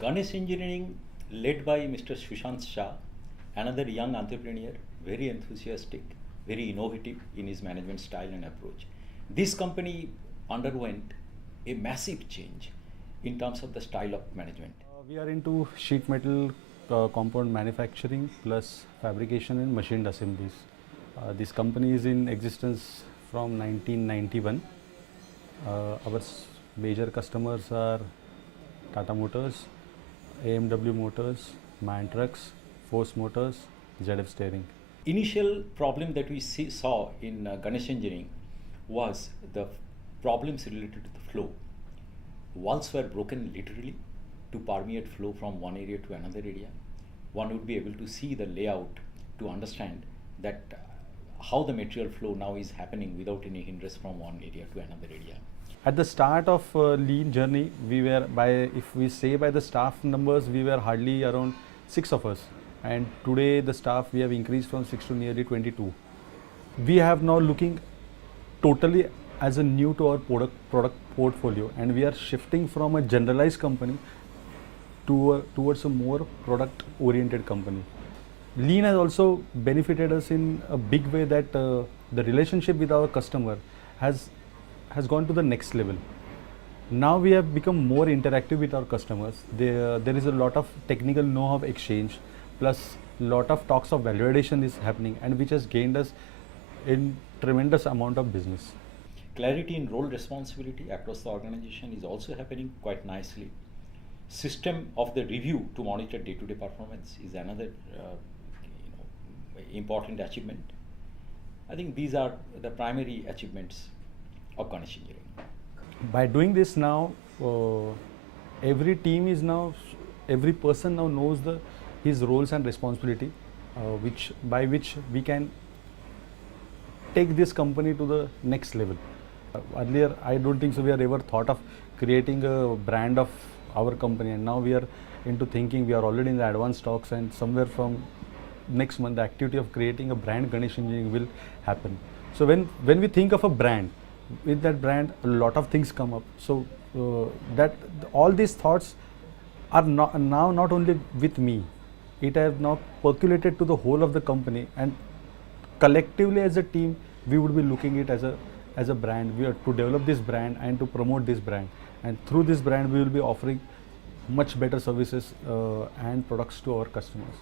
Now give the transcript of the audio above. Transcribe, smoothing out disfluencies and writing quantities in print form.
Ganesh Engineering, led by Mr. Sushant Shah, another young entrepreneur, very enthusiastic, very innovative in his management style and approach. This company underwent a massive change in terms of the style of management. We are into sheet metal compound manufacturing plus fabrication and machined assemblies. This company is in existence from 1991. Our major customers are Tata Motors, AMW Motors, MAN Trucks, Force Motors, ZF Steering. Initial problem that we saw in Ganesh Engineering was the problems related to the flow. Walls were broken literally to permeate flow from one area to another area. One would be able to see the layout to understand that how the material flow now is happening without any hindrance from one area to another area. At the start of lean journey, we were if we say by the staff numbers, we were hardly around 6 of us. And today the staff we have increased from 6 to nearly 22. We have now looking totally as a new to our product portfolio, and we are shifting from a generalized company towards a more product oriented company. Lean has also benefited us in a big way that the relationship with our customer has gone to the next level. Now we have become more interactive with our customers. There is a lot of technical know-how exchange, plus lot of talks of validation is happening, and which has gained us in tremendous amount of business. Clarity in role responsibility across the organization is also happening quite nicely. System of the review to monitor day-to-day performance is another important achievement. I think these are the primary achievements of Ganesh Engineering. By doing this now, every person now knows his roles and responsibility, by which we can take this company to the next level. Earlier, I don't think so we are ever thought of creating a brand of our company, and now we are into thinking, we are already in the advanced talks, and somewhere from next month the activity of creating a brand Ganesh Engineering will happen. So when we think of a brand, with that brand a lot of things come up. So that all these thoughts are now not only with me, it has now percolated to the whole of the company, and collectively as a team we would be looking it as a brand. We are to develop this brand and to promote this brand, and through this brand we will be offering much better services and products to our customers.